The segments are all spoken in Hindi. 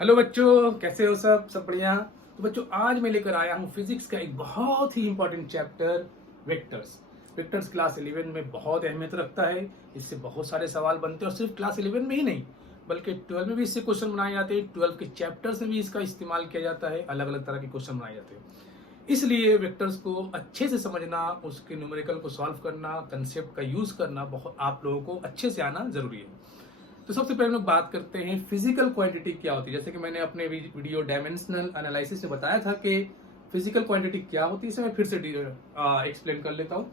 हेलो बच्चों, कैसे हो सब बढ़िया। तो बच्चों, आज मैं लेकर आया हूँ फिजिक्स का एक बहुत ही important chapter, vectors. Vectors class 11 में बहुत अहमियत रखता है। इससे बहुत सारे सवाल बनते हैं और सिर्फ क्लास 11 में ही नहीं बल्कि 12 में भी इससे क्वेश्चन बनाए जाते हैं। 12 के चैप्टर्स में भी इसका इस्तेमाल किया जाता है, अलग अलग तरह के क्वेश्चन बनाए जाते हैं। इसलिए वेक्टर्स को अच्छे से समझना, उसके न्यूमेरिकल को सॉल्व करना, कंसेप्ट का यूज करना बहुत आप लोगों को अच्छे से आना जरूरी है। तो सबसे पहले हम लोग बात करते हैं फिजिकल क्वांटिटी क्या होती है। जैसे कि मैंने अपने वीडियो डायमेंशनल एनालिसिस में बताया था कि फिजिकल क्वांटिटी क्या होती है, इसे मैं फिर से एक्सप्लेन कर लेता हूँ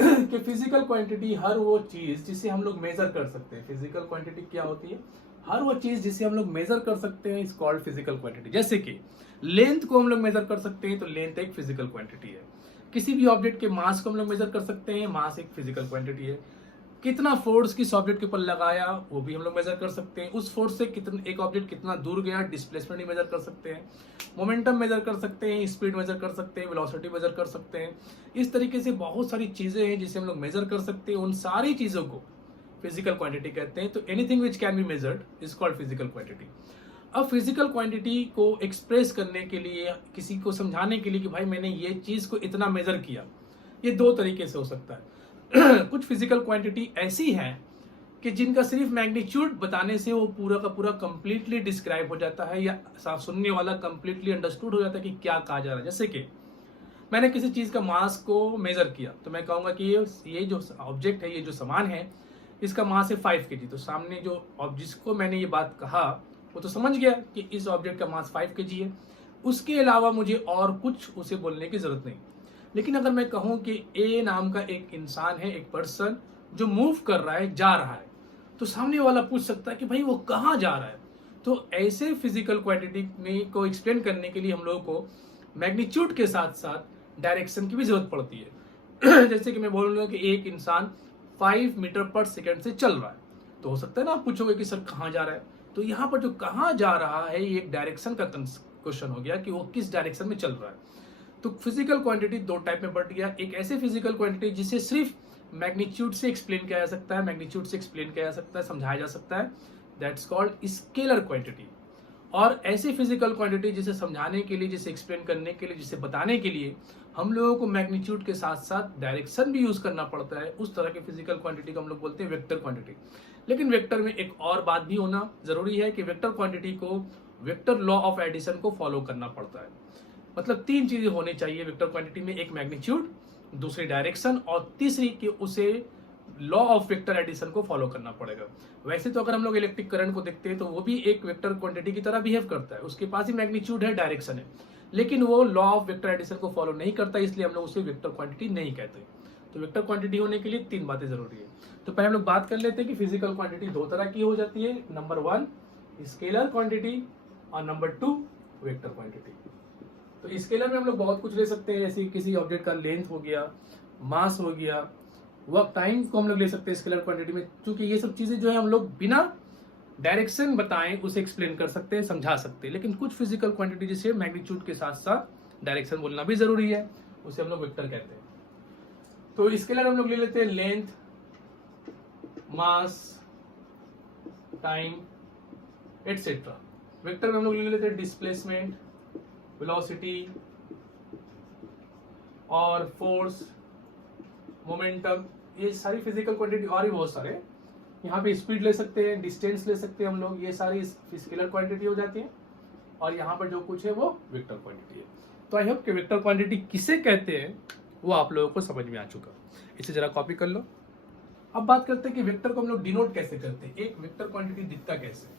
कि फिजिकल क्वांटिटी हर वो चीज जिसे हम लोग मेजर कर सकते हैं। फिजिकल क्वांटिटी क्या होती है? हर वो चीज जिसे हम लोग मेजर कर सकते हैं इज कॉल्ड फिजिकल क्वांटिटी। जैसे कि लेंथ को हम लोग मेजर कर सकते हैं, तो लेंथ एक फिजिकल क्वांटिटी है। किसी भी ऑब्जेक्ट के मास को हम लोग मेजर कर सकते हैं, मास एक फिजिकल क्वांटिटी है। कितना फोर्स किस ऑब्जेक्ट के ऊपर लगाया वो भी हम लोग मेजर कर सकते हैं। उस फोर्स से कितना एक ऑब्जेक्ट कितना दूर गया, डिस्प्लेसमेंट ही मेजर कर सकते हैं। मोमेंटम मेजर कर सकते हैं, स्पीड मेजर कर सकते हैं, वेलोसिटी मेजर कर सकते हैं। इस तरीके से बहुत सारी चीजें हैं जिसे हम लोग मेजर कर सकते हैं। उन सारी चीजों को फिजिकल क्वांटिटी कहते हैं। तो anything which can be measured is called physical quantity. अब फिजिकल क्वांटिटी को एक्सप्रेस करने के लिए, किसी को समझाने के लिए कि भाई मैंने ये चीज को इतना मेजर किया, ये दो तरीके से हो सकता है। कुछ फिजिकल क्वांटिटी ऐसी है कि जिनका सिर्फ मैग्नीट्यूड बताने से वो पूरा का पूरा कंप्लीटली डिस्क्राइब हो जाता है, या सुनने वाला कंप्लीटली अंडरस्टूड हो जाता है कि क्या कहा जा रहा है। जैसे कि मैंने किसी चीज का मास को मेजर किया, तो मैं कहूंगा कि ये जो ऑब्जेक्ट है, ये जो सामान है, इसका मास है 5 kg। तो सामने जो जिसको मैंने ये बात कहा वो तो समझ गया कि इस ऑब्जेक्ट का मास 5 kg है। उसके अलावा मुझे और कुछ उसे बोलने की जरूरत नहीं। लेकिन अगर मैं कहूं कि ए नाम का एक इंसान है, एक पर्सन जो मूव कर रहा है, जा रहा है, तो सामने वाला पूछ सकता है कि भाई वो कहाँ जा रहा है। तो ऐसे फिजिकल क्वांटिटी में को एक्सप्लेन करने के लिए हम लोगों को मैग्नीट्यूड के साथ साथ डायरेक्शन की भी जरूरत पड़ती है। जैसे कि मैं बोलूंगा कि एक इंसान 5 मीटर पर सेकेंड से चल रहा है, तो हो सकता है ना आप पूछोगे कि सर कहाँ जा रहा है। तो यहाँ पर जो कहाँ जा रहा है, ये एक डायरेक्शन का क्वेश्चन हो गया कि वो किस डायरेक्शन में चल रहा है। तो फिजिकल क्वांटिटी दो टाइप में बढ़ गया। एक ऐसे फिजिकल क्वांटिटी जिसे सिर्फ मैग्नीट्यूड से एक्सप्लेन किया जा सकता है, मैग्नीट्यूड से एक्सप्लेन किया जा सकता है, समझाया जा सकता है, दैट्स कॉल्ड स्केलर क्वांटिटी। और ऐसी फिजिकल क्वांटिटी जिसे समझाने के लिए, जिसे एक्सप्लेन करने के लिए, जिसे बताने के लिए हम लोगों को मैग्नीट्यूड के साथ साथ डायरेक्शन भी यूज करना पड़ता है, उस तरह के फिजिकल क्वांटिटी को हम लोग बोलते हैं वेक्टर क्वांटिटी। लेकिन वेक्टर में एक और बात भी होना जरूरी है कि वेक्टर क्वांटिटी को वेक्टर लॉ ऑफ एडिशन को फॉलो करना पड़ता है। मतलब तीन चीजें होनी चाहिए वेक्टर क्वांटिटी में, एक मैग्नीट्यूड, दूसरी डायरेक्शन, और तीसरी कि उसे लॉ ऑफ वेक्टर एडिशन को फॉलो करना पड़ेगा। वैसे तो अगर हम लोग इलेक्ट्रिक करंट को देखते हैं तो वो भी एक वेक्टर क्वांटिटी की तरह बिहेव करता है, उसके पास ही मैग्नीट्यूड है, डायरेक्शन है, लेकिन वो लॉ ऑफ वेक्टर एडिशन को फॉलो नहीं करता, इसलिए हम लोग उसे वेक्टर क्वांटिटी नहीं कहते। तो वेक्टर क्वांटिटी होने के लिए तीन बातें जरूरी है। तो पहले हम लोग बात कर लेते हैं कि फिजिकल क्वांटिटी दो तरह की हो जाती है। नंबर 1 स्केलर क्वांटिटी और नंबर 2 वेक्टर क्वांटिटी। तो स्केलर में हम लोग बहुत कुछ ले सकते हैं, जैसे किसी ऑब्जेक्ट का लेंथ हो गया, मास हो गया, वर्क टाइम को हम लोग ले सकते हैं स्केलर क्वांटिटी में। क्योंकि ये सब चीजें जो है हम लोग बिना डायरेक्शन बताएं उसे एक्सप्लेन कर सकते हैं, समझा सकते हैं। लेकिन कुछ फिजिकल क्वांटिटी जैसे मैग्नीट्यूड के साथ साथ डायरेक्शन बोलना भी जरूरी है, उसे हम लोग वेक्टर कहते हैं। तो स्केलर हम लोग ले लेते हैं लेंथ, मास, टाइम एटसेट्रा। वेक्टर में हम लोग ले लेते हैं डिस्प्लेसमेंट, वेलोसिटी और फोर्स, मोमेंटम, ये सारी फिजिकल क्वांटिटी। और भी बहुत सारे यहाँ पे स्पीड ले सकते हैं, डिस्टेंस ले सकते हैं हम लोग, ये सारी स्केलर क्वांटिटी हो जाती है। और यहाँ पर जो कुछ है वो वेक्टर क्वांटिटी है। तो आई होप कि वेक्टर क्वांटिटी किसे कहते हैं वो आप लोगों को समझ में आ चुका। इसे जरा कॉपी कर लो। अब बात करते हैं कि वेक्टर को हम लोग डिनोट कैसे करते हैं, एक वेक्टर क्वांटिटी दिखता कैसे।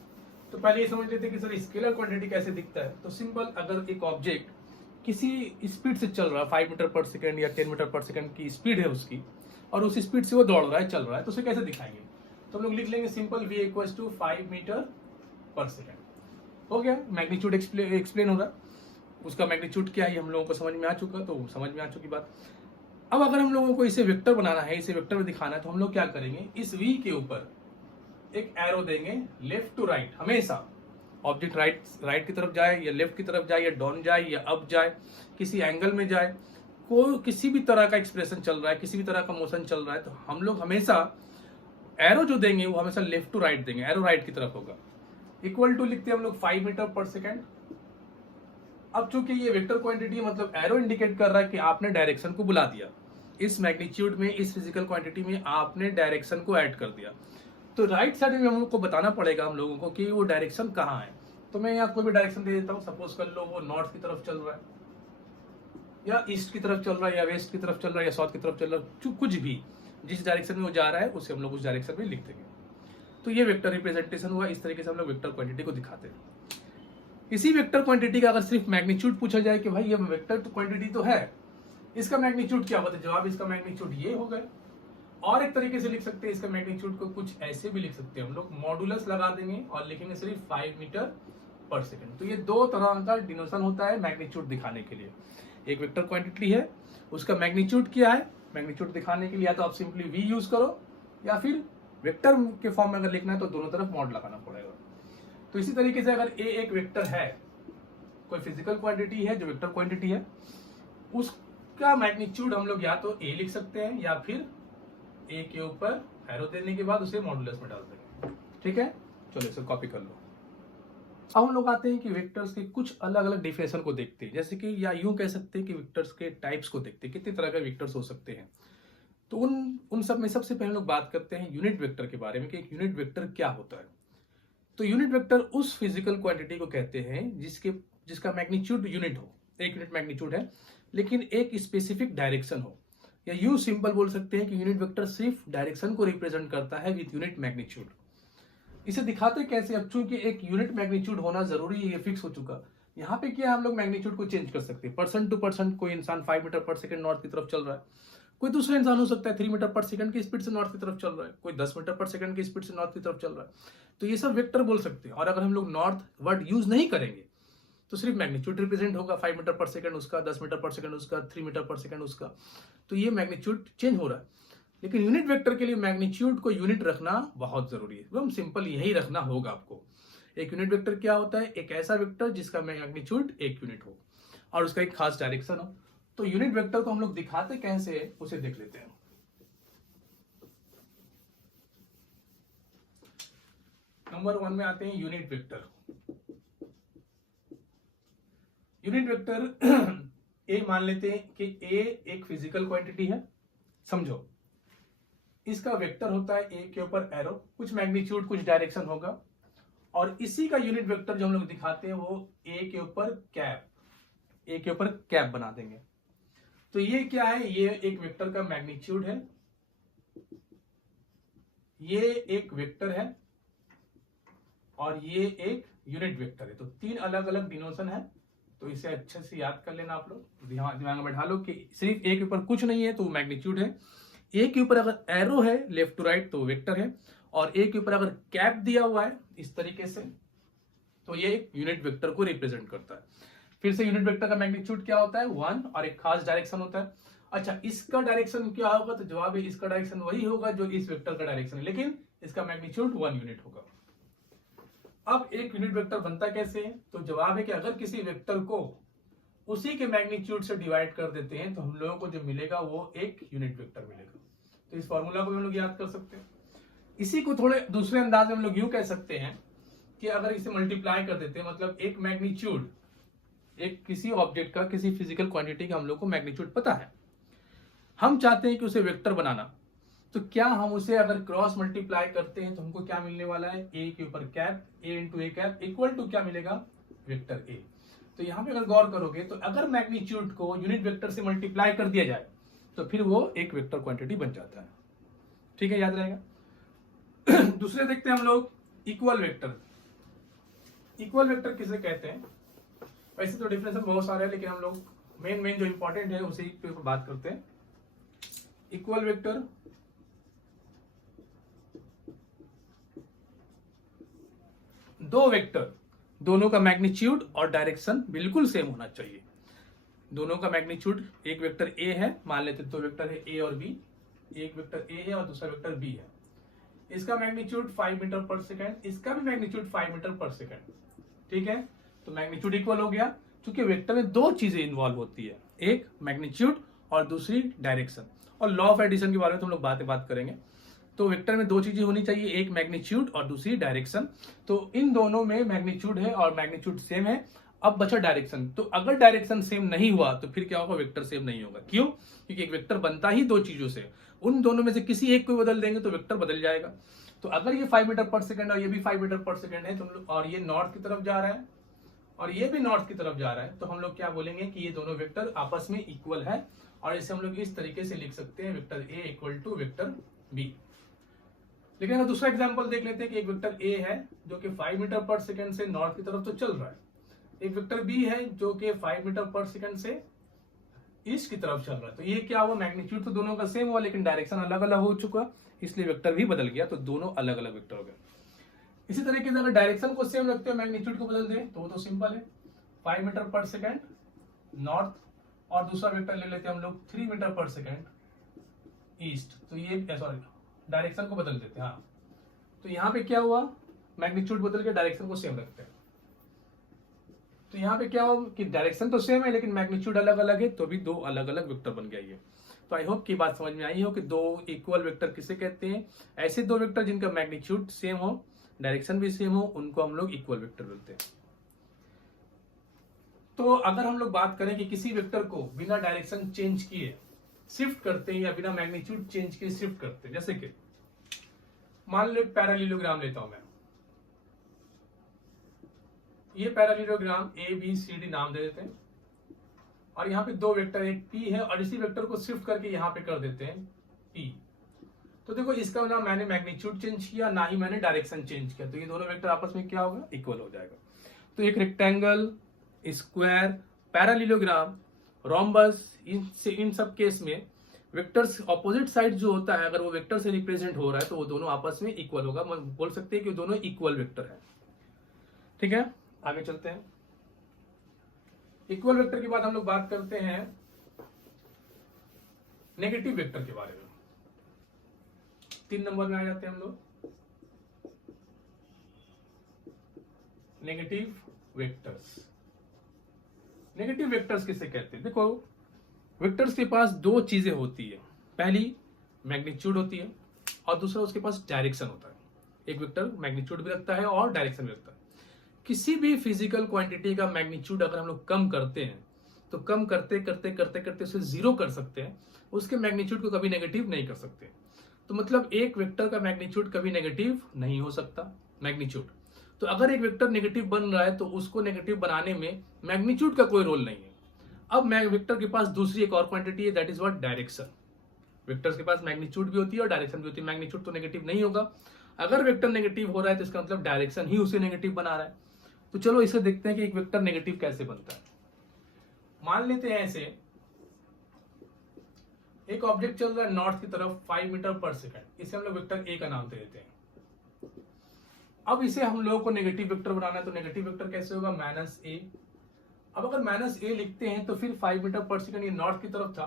तो पहले ये समझ लेते हैं कि सर स्केलर क्वांटिटी कैसे दिखता है। तो सिंपल, अगर एक ऑब्जेक्ट किसी स्पीड से चल रहा है, 5 मीटर पर सेकेंड या 10 मीटर पर सेकेंड की स्पीड है उसकी, और उस स्पीड से वो दौड़ रहा है, चल रहा है, तो उसे कैसे दिखाएंगे। तो हम लोग लिख लेंगे simple v equals to 5 metre per second. हो गया, मैग्नीट्यूड एक्सप्लेन हो रहा है, उसका मैग्नीट्यूड क्या है हम लोगों को समझ में आ चुका। तो समझ में आ चुकी बात। अब अगर हम लोगों को इसे वेक्टर बनाना है, इसे वेक्टर में दिखाना है, तो हम लोग क्या करेंगे, इस v के ऊपर एक एरो देंगे लेफ्ट टू राइट। हमेशा ऑब्जेक्ट राइट की तरफ जाए या लेफ्ट की तरफ जाए या डाउन जाए या अप जाए, किसी एंगल में जाए, कोई किसी भी तरह का एक्सप्रेशन चल रहा है, किसी भी तरह का मोशन चल रहा है, तो हम लोग हमेशा एरो जो देंगे वो हमेशा लेफ्ट टू राइट देंगे, एरो राइट की तरफ होगा। इक्वल टू लिखते हैं हम लोग 5 मीटर पर सेकेंड। अब चूंकि ये वेक्टर क्वांटिटी मतलब एरो इंडिकेट कर रहा है कि आपने डायरेक्शन को बुला दिया, इस मैग्नीट्यूड में, इस फिजिकल क्वांटिटी में आपने डायरेक्शन को ऐड कर दिया, तो राइट साइड में हम लोग को बताना पड़ेगा हम लोगों को कि वो डायरेक्शन कहाँ है। तो मैं यहाँ कोई भी डायरेक्शन दे देता हूँ, सपोज कर लो वो नॉर्थ की तरफ चल रहा है, या ईस्ट की तरफ चल रहा है, या वेस्ट की तरफ चल रहा है, या साउथ की तरफ चल रहा है, कुछ भी जिस डायरेक्शन में वो जा रहा है उसे हम लोग उस डायरेक्शन में लिख देंगे। तो ये वेक्टर रिप्रेजेंटेशन हुआ। इस तरीके से हम लोग वेक्टर क्वांटिटी को दिखाते हैं। इसी वेक्टर क्वांटिटी का अगर सिर्फ मैग्नीट्यूड पूछा जाए कि भाई ये वेक्टर क्वांटिटी तो है, इसका मैग्नीट्यूड क्या होता है, जवाब इसका मैग्नीट्यूड ये हो गया। और एक तरीके से लिख सकते हैं इसका मैग्नीट्यूड को, कुछ ऐसे भी लिख सकते हैं हम लोग, मॉडुलस लगा देंगे और लिखेंगे सिर्फ 5 मीटर पर सेकेंड। तो ये दो तरह का डिनोशन होता है मैग्नीट्यूड दिखाने के लिए। एक वेक्टर क्वांटिटी है, उसका मैग्नीट्यूड क्या है, मैग्नीट्यूड दिखाने के लिए या तो आप सिंपली वी यूज करो, या फिर वेक्टर के फॉर्म में अगर लिखना है तो दोनों तरफ मॉड लगाना पड़ेगा। तो इसी तरीके से अगर ए एक वेक्टर है, कोई फिजिकल क्वांटिटी है जो वेक्टर क्वांटिटी है, उसका मैग्नीट्यूड हम लोग या तो ए लिख सकते हैं, या फिर ए के ऊपर एरो देने के बाद उसे मॉडुलस में डाल देंगे। ठीक है, चलो इसे कॉपी कर लो। अब हम लोग आते हैं कि वेक्टर्स के कुछ अलग अलग डिफिनेशन को देखते हैं, जैसे कि या यूं कह सकते हैं कि वेक्टर्स के टाइप्स को देखते हैं, कितने तरह के वेक्टर्स हो सकते हैं। तो उन सब में सबसे पहले लोग बात करते हैं यूनिट वेक्टर के बारे में कि एक यूनिट वेक्टर क्या होता है। तो यूनिट वेक्टर उस फिजिकल क्वांटिटी को कहते हैं जिसका मैग्नीट्यूड यूनिट हो, एक यूनिट मैग्नीट्यूड है, लेकिन एक स्पेसिफिक डायरेक्शन हो। या यू सिंपल बोल सकते हैं कि यूनिट वेक्टर सिर्फ डायरेक्शन को रिप्रेजेंट करता है विद यूनिट मैग्नीट्यूड। इसे दिखाते कैसे, अब चूंकि एक यूनिट मैग्नीट्यूड होना जरूरी है, ये फिक्स हो चुका। यहाँ पे क्या हम लोग मैग्नीट्यूड को चेंज कर सकते हैं, पर्सन टू पर्सन। कोई इंसान 5 मीटर पर सेकंड नॉर्थ की तरफ चल रहा है, कोई दूसरा इंसान हो सकता है 3 मीटर पर सेकंड की स्पीड से नॉर्थ की तरफ चल रहा है, कोई 10 मीटर पर सेकंड की स्पीड से नॉर्थ की तरफ चल रहा है। तो ये सब वेक्टर बोल सकते हैं। और अगर हम लोग नॉर्थ वर्ड यूज नहीं करेंगे तो सिर्फ मैग्नीट्यूड रिप्रेजेंट होगा, 5 मीटर पर सेकंड उसका, 10 मीटर पर सेकंड उसका, 3 मीटर पर सेकंड उसका। तो ये मैग्नीट्यूड चेंज हो रहा है। लेकिन यूनिट वेक्टर के लिए मैग्नीट्यूड को यूनिट रखना बहुत जरूरी है, एकदम सिंपल यही रखना होगा आपको। एक यूनिट वेक्टर क्या होता है, एक ऐसा वेक्टर जिसका मैग्नीट्यूड एक यूनिट हो और उसका एक खास डायरेक्शन हो। तो यूनिट वेक्टर को हम लोग दिखाते कैसे है उसे देख लेते हैं। नंबर 1 में आते हैं unit vector. Unit vector A मान लेते हैं कि ए एक फिजिकल क्वांटिटी है, समझो। इसका वेक्टर होता है ए के ऊपर एरो, कुछ मैग्नीट्यूड कुछ डायरेक्शन होगा, और इसी का यूनिट वेक्टर जो हम लोग दिखाते हैं वो ए के ऊपर कैप, ए के ऊपर कैप बना देंगे। तो ये क्या है, ये एक वेक्टर का मैग्नीट्यूड है, ये एक वेक्टर है, और ये एक यूनिट वेक्टर है। तो 3 अलग अलग डिनोशन है। तो इसे अच्छे से याद कर लेना आप लोग, दिमाग में बैठा लो कि सिर्फ ए के ऊपर कुछ नहीं है तो वो मैग्नीट्यूड है, ए के ऊपर अगर एरो है लेफ्ट टू राइट तो वेक्टर है, और ए के ऊपर अगर कैप दिया हुआ है इस तरीके से तो ये एक यूनिट वेक्टर को रिप्रेजेंट करता है। फिर से यूनिट वेक्टर का मैग्नीट्यूड क्या होता है, 1, और एक खास डायरेक्शन होता है। अच्छा, इसका डायरेक्शन क्या होगा, तो जवाब है इसका डायरेक्शन वही होगा जो इस वेक्टर का डायरेक्शन है, लेकिन इसका मैग्नीट्यूड 1 यूनिट होगा। अब एक यूनिट वेक्टर बनता कैसे है, तो जवाब है कि अगर किसी वेक्टर को उसी के मैग्नीट्यूड से डिवाइड कर देते हैं तो हम लोगों को जो मिलेगा वो एक यूनिट वेक्टर मिलेगा। तो इस फॉर्मूला को हम लोग याद कर सकते हैं। इसी को थोड़े दूसरे अंदाज में हम लोग यूं कह सकते हैं कि अगर इसे मल्टीप्लाई कर देते हैं, मतलब एक मैग्नीट्यूड, एक किसी ऑब्जेक्ट का, किसी फिजिकल क्वांटिटी का हम लोग को मैग्नीट्यूड पता है, हम चाहते हैं कि उसे वेक्टर बनाना, तो क्या हम उसे अगर क्रॉस मल्टीप्लाई करते हैं तो हमको क्या मिलने वाला है, ए के ऊपर cap, A into A cap equal to क्या मिलेगा, वेक्टर ए। तो यहाँ पे अगर गौर करोगे तो अगर मैग्नीट्यूड को यूनिट वेक्टर से मल्टीप्लाई कर दिया जाए तो फिर वो एक वेक्टर क्वांटिटी बन जाता है। ठीक है, याद रहेगा। दूसरे देखते हैं हम लोग इक्वल वेक्टर। इक्वल वेक्टर किसे कहते हैं, वैसे तो डिफरेंस बहुत सारे हैं, लेकिन हम लोग मेन जो इंपॉर्टेंट है उसी पे बात करते हैं। इक्वल वेक्टर दो वेक्टर, दोनों का मैग्नीट्यूड और डायरेक्शन बिल्कुल सेम होना चाहिए। दोनों का मैग्नीट्यूड, एक वेक्टर ए है, मान लेते दो वेक्टर है ए और बी, एक वेक्टर ए है और दूसरा वेक्टर बी है। इसका मैग्नीट्यूड 5 मीटर पर सेकेंड, इसका भी मैग्नीट्यूड 5 मीटर पर सेकेंड। ठीक है, तो मैग्नीट्यूड इक्वल हो गया। क्योंकि वेक्टर में दो चीजें इन्वॉल्व होती है, एक मैग्नीट्यूड और दूसरी डायरेक्शन। और लॉ ऑफ एडिशन के बारे में तो हम लोग बात करेंगे। तो वेक्टर में दो चीजें होनी चाहिए, एक मैग्नीट्यूड और दूसरी डायरेक्शन। तो इन दोनों में मैग्नीट्यूड है और मैग्नीट्यूड सेम है। अब बचा डायरेक्शन। तो अगर डायरेक्शन सेम नहीं हुआ तो फिर क्या होगा, वेक्टर सेम नहीं होगा। क्यों? क्योंकि एक वेक्टर बनता ही दो चीजों से, उन दोनों में से किसी एक को बदल देंगे तो वेक्टर बदल जाएगा। तो अगर ये 5 मीटर पर सेकंड और ये भी 5 मीटर पर सेकंड है तो और ये नॉर्थ की तरफ जा रहा है और ये भी नॉर्थ की तरफ जा रहा है, तो हम लोग क्या बोलेंगे कि ये दोनों वेक्टर आपस में इक्वल है। और इसे हम लोग इस तरीके से लिख सकते हैं, vector A equal to vector B. लेकिन अगर दूसरा एग्जांपल देख लेते हैं कि एक वेक्टर ए है जो कि 5 मीटर पर सेकंड से नॉर्थ की तरफ तो चल रहा है, एक वेक्टर बी है जो कि 5 मीटर पर सेकंड से ईस्ट की तरफ चल रहा है। तो ये क्या हुआ, मैग्नीट्यूड तो दोनों का सेम हुआ लेकिन डायरेक्शन अलग अलग हो चुका, इसलिए वेक्टर भी बदल गया, तो दोनों अलग अलग वेक्टर हो गए। इसी तरीके से अगर डायरेक्शन को सेम रखते हो मैग्नीट्यूड को बदल दे तो वो तो सिंपल है, 5 मीटर पर सेकंड नॉर्थ, और दूसरा वेक्टर ले लेते हैं हम लोग 3 मीटर पर सेकंड ईस्ट। तो ये सॉरी डायरेक्शन को बदल देते हैं। हाँ, तो यहाँ पे क्या हुआ, मैग्नीट्यूड बदल के डायरेक्शन को सेम रखते हैं। तो यहाँ पे क्या हो कि डायरेक्शन तो सेम है लेकिन मैग्नीट्यूड अलग अलग है, तो भी दो अलग अलग वेक्टर बन गया ये। तो आई होप की बात समझ में आई हो कि दो इक्वल वेक्टर किसे कहते हैं। ऐसे दो वेक्टर जिनका मैग्नीट्यूड सेम हो, डायरेक्शन भी सेम हो, उनको हम लोग इक्वल वेक्टर बोलते हैं। तो अगर हम लोग बात करें कि किसी वेक्टर को बिना डायरेक्शन चेंज किए शिफ्ट करते हैं या बिना मैग्नीट्यूड चेंज किए शिफ्ट करते हैं, जैसे कि मान लो पैरेललोग्राम लेता हूं मैं, ये parallelogram A B C D नाम दे देते हैं, और यहाँ पे दो वेक्टर, एक पी है और इसी वेक्टर को शिफ्ट करके यहाँ पे कर देते हैं पी। तो देखो इसका ना मैंने मैग्नीट्यूड चेंज किया ना ही मैंने डायरेक्शन चेंज किया, तो ये दोनों वेक्टर आपस में क्या होगा, इक्वल हो जाएगा। तो एक रेक्टेंगल, स्क्वायर, पैरेललोग्राम, रोम्बस, इन सब केस में वेक्टर्स ऑपोजिट साइड जो होता है अगर वो वेक्टर से रिप्रेजेंट हो रहा है तो वो दोनों आपस में इक्वल होगा, बोल सकते हैं कि वो दोनों इक्वल वेक्टर है। ठीक है, आगे चलते हैं। इक्वल वेक्टर के बाद हम लोग बात करते हैं नेगेटिव वेक्टर के बारे में। 3 नंबर में आ जाते हैं हम लोग, नेगेटिव वेक्टर्स। नेगेटिव वेक्टर्स किसे कहते हैं? देखो वेक्टर्स के पास दो चीजें होती है, पहली मैग्नीट्यूड होती है और दूसरा उसके पास डायरेक्शन होता है। एक वेक्टर मैग्नीट्यूड भी रखता है और डायरेक्शन भी रखता है। किसी भी फिजिकल क्वांटिटी का मैग्नीट्यूड अगर हम लोग कम करते हैं तो कम करते करते करते करते उसे जीरो कर सकते हैं, उसके मैग्नीट्यूड को कभी नेगेटिव नहीं कर सकते। तो मतलब एक वेक्टर का मैग्नीट्यूड कभी नेगेटिव नहीं हो सकता, मैग्नीट्यूड। तो अगर एक वेक्टर नेगेटिव बन रहा है तो उसको नेगेटिव बनाने में मैग्नीट्यूड का कोई रोल नहीं है। अब वेक्टर के पास दूसरी एक और क्वांटिटी है, that is what, direction. Vectors के पास मैग्नीट्यूड भी होती है और डायरेक्शन भी होती है। मैग्नीट्यूड तो नेगेटिव नहीं होगा, अगर वेक्टर नेगेटिव हो रहा है तो इसका मतलब डायरेक्शन ही उसे नेगेटिव बना रहा है। तो चलो इसे देखते हैं कि एक वेक्टर नेगेटिव कैसे बनता है। मान लेते हैं ऐसे एक ऑब्जेक्ट चल रहा है नॉर्थ की तरफ 5 मीटर पर सेकंड, इसे हम लोग वेक्टर ए का नाम दे देते हैं। अब इसे हम लोगों को नेगेटिव वेक्टर बनाना है, तो नेगेटिव वेक्टर कैसे होगा, -a। अब अगर -a लिखते हैं तो फिर 5 मीटर पर सेकंड ये नॉर्थ की तरफ था,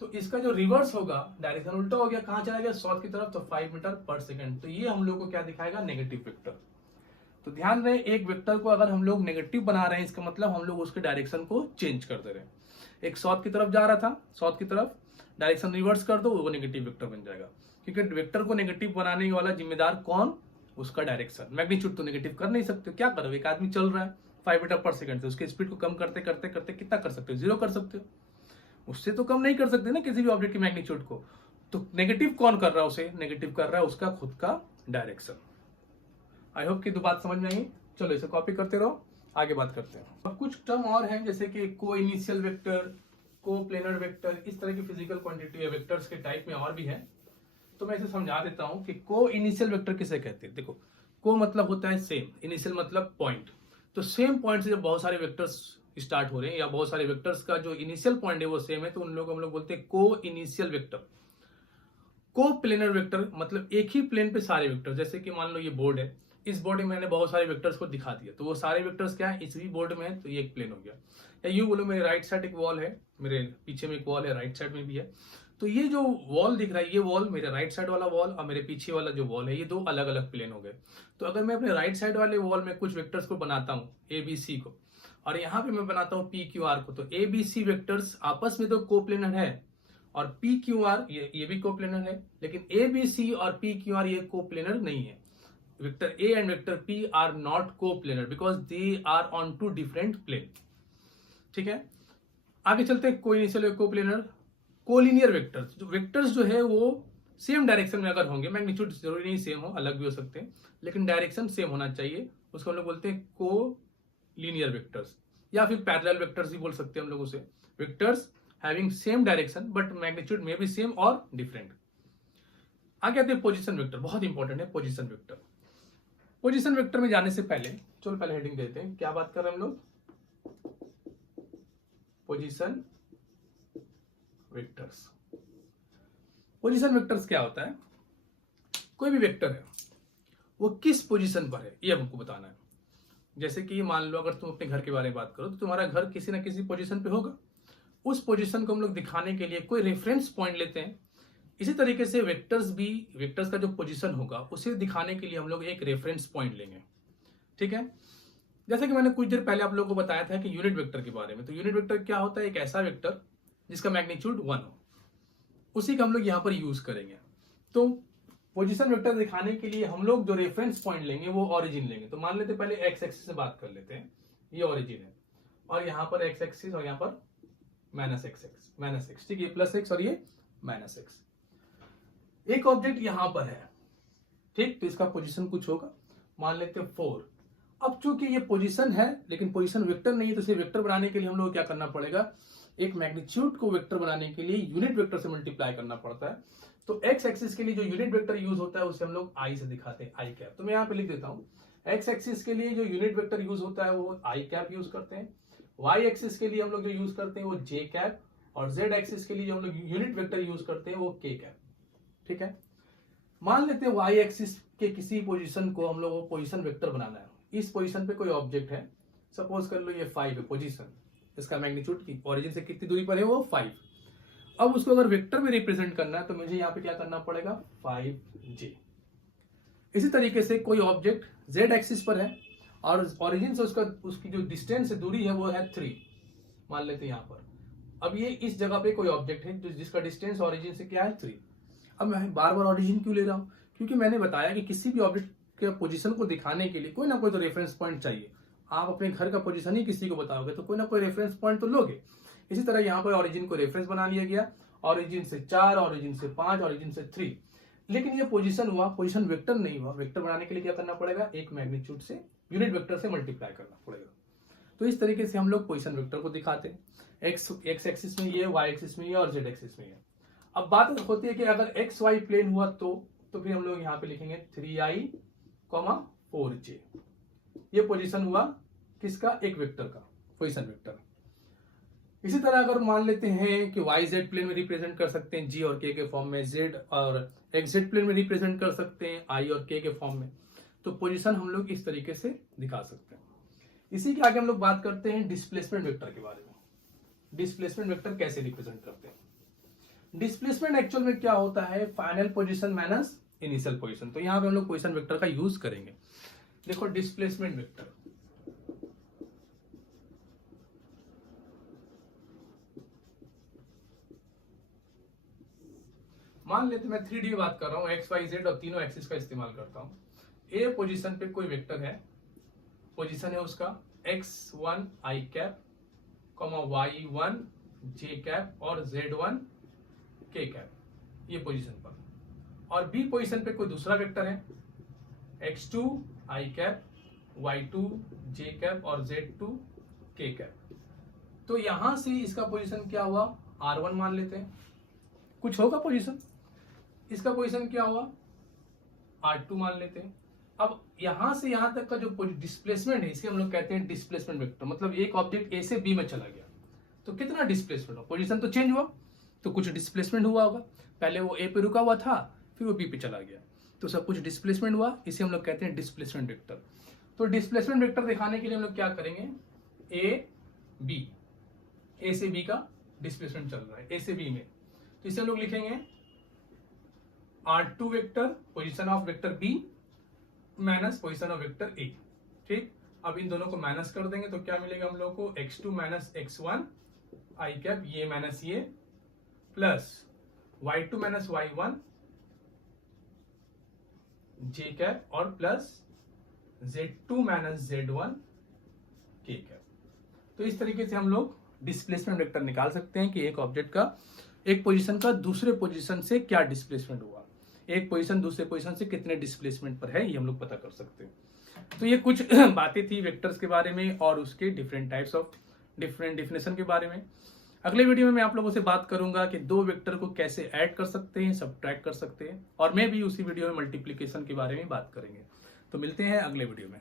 तो इसका जो रिवर्स होगा, डायरेक्शन उल्टा हो गया, कहां चला गया, साउथ की तरफ, तो 5 मीटर पर सेकंड। तो ये हम लोग को क्या दिखाएगा, नेगेटिव वेक्टर। तो ध्यान रहे एक वेक्टर को अगर हम लोग नेगेटिव बना रहे हैं इसका मतलब हम लोग उसके डायरेक्शन को चेंज कर दे रहे हैं। एक साउथ की तरफ जा रहा था, साउथ की तरफ डायरेक्शन रिवर्स कर दो, वो नेगेटिव वेक्टर बन जाएगा। क्योंकि वेक्टर को नेगेटिव बनाने वाला जिम्मेदार कौन, उसका डायरेक्शन। मैग्नीट्यूड तो नेगेटिव कर नहीं सकते, क्या करो, एक आदमी चल रहा है 5 मीटर पर सेकंड से, उसके स्पीड को कम करते करते करते कितना कर सकते हो, 0 कर सकते हो, उससे तो कम नहीं कर सकते ना किसी भी ऑब्जेक्ट की मैग्नीट्यूड को। तो नेगेटिव कौन कर रहा है, उसे नेगेटिव कर रहा है उसका खुद का डायरेक्शन। आई होप कि दो बात समझ में आई। चलो इसे कॉपी करते रहो, आगे बात करते हैं। अब कुछ टर्म और हैं जैसे कि को इनिशियल वेक्टर, को प्लेनर वेक्टर, इस तरह की फिजिकल क्वांटिटी या वेक्टर्स के टाइप में और भी है, तो मैं इसे समझा देता हूं कि को इनिशियल वेक्टर किसे कहते हैं। देखो को मतलब होता है सेम, इनिशियल मतलब पॉइंट। तो सेम पॉइंट से जब बहुत सारे वेक्टर्स स्टार्ट हो रहे हैं या बहुत सारे वेक्टर्स का जो इनिशियल पॉइंट है वो सेम है, तो उन लोग हम लोग बोलते हैं को इनिशियल वेक्टर। को प्लेनर वेक्टर मतलब एक ही प्लेन पे सारे वेक्टर, जैसे कि मान लो ये बोर्ड है, इस बोर्ड में मैंने बहुत सारे वेक्टर्स को दिखा दिया, तो वो सारे वेक्टर्स क्या है, इस भी बोर्ड में है, तो ये एक प्लेन हो गया। या यूं बोलो मेरे राइट साइड एक वॉल है, मेरे पीछे में एक वॉल है, राइट साइड में भी है, तो ये जो वॉल दिख रहा है, ये वॉल मेरे राइट साइड वाला वॉल और मेरे पीछे वाला जो वॉल है, ये दो अलग अलग प्लेन हो गए। तो अगर मैं अपने राइट साइड वाले वॉल में कुछ वेक्टर्स को बनाता हूँ ABC को, और यहाँ पे मैं बनाता हूँ PQR को, तो ABC वेक्टर्स आपस में तो कोप्लेनर है, और पी क्यू आर ये भी कोप्लेनर है, लेकिन ए बी सी और पी क्यू आर ये कोप्लेनर नहीं है। Vector A and vector P R not coplanar because they are on two different plane. ठीक है, आगे चलते हैं। Coinitial coplanar, collinear vectors. जो वेक्टर्स जो है वो सेम डायरेक्शन में अगर होंगे, मैग्नीट्यूड जरूरी नहीं सेम हो, अलग भी हो सकते हैं, लेकिन डायरेक्शन सेम होना चाहिए, उसको हम लोग बोलते हैं कोलिनियर वेक्टर्स, या फिर पैरेलल वेक्टर्स भी बोल सकते हैं हम लोग उसे। Vectors having same direction but magnitude में भी सेम और डिफरेंट। आगे आते हैं पोजीशन वेक्टर, बहुत इंपॉर्टेंट है पोजीशन वेक्टर। पोजीशन वेक्टर में जाने से पहले चलो पहले हेडिंग देते हैं, क्या बात कर रहे हैं हम लोग, पोजीशन वेक्टर्स। पोजीशन वेक्टर्स क्या होता है, कोई भी वेक्टर है वो किस पोजीशन पर है ये हमको बताना है। जैसे कि मान लो अगर तुम अपने घर के बारे में बात करो तो तुम्हारा घर किसी ना किसी पोजीशन पे होगा, उस पोजीशन को हम लोग दिखाने के लिए कोई रेफरेंस पॉइंट लेते हैं। इसी तरीके से वेक्टर्स भी, वेक्टर्स का जो पोजीशन होगा उसे दिखाने के लिए हम लोग एक रेफरेंस पॉइंट लेंगे। ठीक है, जैसे कि मैंने कुछ देर पहले आप लोगों को बताया था कि यूनिट वेक्टर के बारे में। तो यूनिट वेक्टर क्या होता है, एक ऐसा वेक्टर जिसका मैग्नीट्यूड 1 हो, उसी का हम लोग यहाँ पर यूज करेंगे। तो पोजीशन वेक्टर दिखाने के लिए हम लोग जो रेफरेंस पॉइंट लेंगे वो ओरिजिन लेंगे। तो मान लेते पहले एक्स एक्सिस से बात कर लेते हैं, ये ओरिजिन है और यहाँ पर एक्स एक्सिस और यहाँ पर माइनस एक्स, ठीक है, ये प्लस एक्स और ये माइनस एक्स। एक ऑब्जेक्ट यहाँ पर है, ठीक, तो इसका पोजीशन कुछ होगा, मान लेते हैं 4। अब चूंकि ये पोजीशन है लेकिन पोजीशन वेक्टर नहीं है, तो इसे वेक्टर बनाने के लिए हम लोग क्या करना पड़ेगा, एक मैग्नीट्यूड को वेक्टर बनाने के लिए यूनिट वेक्टर से मल्टीप्लाई करना पड़ता है। तो एक्स एक्सिस के लिए जो यूनिट वेक्टर यूज होता है उसे हम लोग आई से दिखाते हैं, आई कैप। तो मैं यहाँ पे लिख देता हूँ, एक्स एक्सिस के लिए जो यूनिट वेक्टर यूज होता है वो आई कैप यूज करते हैं। वाई एक्सिस के लिए हम लोग जो यूज करते हैं वो जे कैप, और जेड एक्सिस के लिए जो हम लोग यूनिट वेक्टर यूज करते हैं वो के कैप। ठीक है, मान लेते हैं वाई एक्सिस के किसी पोजीशन को हम लोग पोजीशन वेक्टर बनाना है। इस पोजीशन पे कोई ऑब्जेक्ट है, सपोज कर लो ये 5 है पोजीशन, इसका मैग्नीट्यूड की ओरिजिन से कितनी दूरी पर है वो 5। अब उसको अगर वेक्टर में रिप्रेजेंट करना है तो मुझे यहाँ पे क्या करना पड़ेगा, 5j। इसी तरीके से कोई ऑब्जेक्ट z एक्सिस पर है और ओरिजिन से उसकी जो डिस्टेंस से दूरी है वो है 3, मान लेते हैं यहाँ पर। अब ये इस जगह पे कोई ऑब्जेक्ट है जिसका डिस्टेंस ओरिजिन से क्या है 3। अब मैं बार बार ओरिजिन क्यों ले रहा हूँ, क्योंकि मैंने बताया कि किसी भी ऑब्जेक्ट के पोजीशन को दिखाने के लिए कोई ना कोई तो रेफरेंस पॉइंट चाहिए। आप अपने घर का पोजीशन ही किसी को बताओगे तो कोई ना कोई रेफरेंस पॉइंट तो लोगे। इसी तरह यहाँ पर ओरिजिन को रेफरेंस बना लिया गया, ओरिजिन से 4, ओरिजिन से 5, ओरिजिन से 3। लेकिन ये पोजीशन हुआ, पोजीशन वेक्टर नहीं हुआ। वेक्टर बनाने के लिए क्या करना पड़ेगा, एक मैग्नीट्यूड से यूनिट वेक्टर से मल्टीप्लाई करना पड़ेगा। तो इस तरीके से हम लोग पोजीशन वेक्टर को दिखाते हैं। एक्स एक्सिस में ये, वाई एक्सिस में ये और जेड एक्सिस में ये। अब बात होती है कि अगर एक्स वाई प्लेन हुआ तो फिर हम लोग यहाँ पे लिखेंगे 3i, 4j। ये पोजीशन हुआ किसका, एक वेक्टर का, पोजीशन वेक्टर। इसी तरह अगर मान लेते हैं कि वाई जेड प्लेन में रिप्रेजेंट कर सकते हैं जी और के फॉर्म में, जेड और एक्स जेड प्लेन में रिप्रेजेंट कर सकते हैं आई और के फॉर्म में, तो पोजीशन हम लोग इस तरीके से दिखा सकते हैं। इसी के आगे हम लोग बात करते हैं डिस्प्लेसमेंट वेक्टर के बारे में। डिस्प्लेसमेंट वेक्टर कैसे रिप्रेजेंट करते हैं। डिस्प्लेसमेंट एक्चुअल में क्या होता है, final position minus initial position. तो यहाँ पे हम लोग पोजीशन वेक्टर का यूज करेंगे। देखो डिस्प्लेसमेंट वेक्टर, मान लेते मैं 3D बात कर रहा हूं, एक्स वाई जेड और तीनों एक्सिस का इस्तेमाल करता हूं। ए पोजीशन पे कोई वेक्टर है, पोजीशन है उसका x1 i cap, y1 j cap और z1 k कैप, ये पोजीशन पर। और बी पोजीशन पे कोई दूसरा वेक्टर है, x2 i cap, y2 j cap और z2 k कैप। तो यहां से इसका पोजीशन क्या हुआ, r1 मान लेते हैं, कुछ होगा पोजीशन। इसका पोजीशन क्या हुआ, r2 मान लेते हैं। अब यहां से यहां तक का जो डिस्प्लेसमेंट है इसे हम लोग कहते हैं डिस्प्लेसमेंट वेक्टर। मतलब एक ऑब्जेक्ट ए से बी में चला गया तो कितना डिस्प्लेसमेंट हो, पोजीशन तो चेंज हुआ तो कुछ डिस्प्लेसमेंट हुआ होगा। पहले वो ए पे रुका हुआ था फिर वो बी पे चला गया तो सब कुछ डिस्प्लेसमेंट हुआ, इसे हम लोग कहते हैं डिस्प्लेसमेंट वेक्टर। तो डिस्प्लेसमेंट वेक्टर दिखाने के लिए हम लोग क्या करेंगे, ए से बी का डिस्प्लेसमेंट चल रहा है, ए से बी में, तो इसे हम लोग लिखेंगे R2 vector position of vector B minus position of vector A. ठीक, अब इन दोनों को माइनस कर देंगे तो क्या मिलेगा हम लोग को, x2 minus x1 i cap, ये माइनस ये, प्लस y2 माइनस y1 जे कैप और प्लस z2 माइनस z1 के कैप। तो इस तरीके से हम लोग डिस्प्लेसमेंट वेक्टर निकाल सकते हैं कि एक ऑब्जेक्ट का एक पोजीशन का दूसरे पोजीशन से क्या डिस्प्लेसमेंट हुआ, एक पोजीशन दूसरे पोजीशन से कितने डिस्प्लेसमेंट पर है, ये हम लोग पता कर सकते हैं। तो ये कुछ बातें थी वेक्टर्स के बारे में और उसके different types of different definition के बारे में। अगले वीडियो में मैं आप लोगों से बात करूंगा कि दो वेक्टर को कैसे ऐड कर सकते हैं, सब्ट्रैक्ट कर सकते हैं, और मैं भी उसी वीडियो में मल्टीप्लिकेशन के बारे में बात करेंगे। तो मिलते हैं अगले वीडियो में।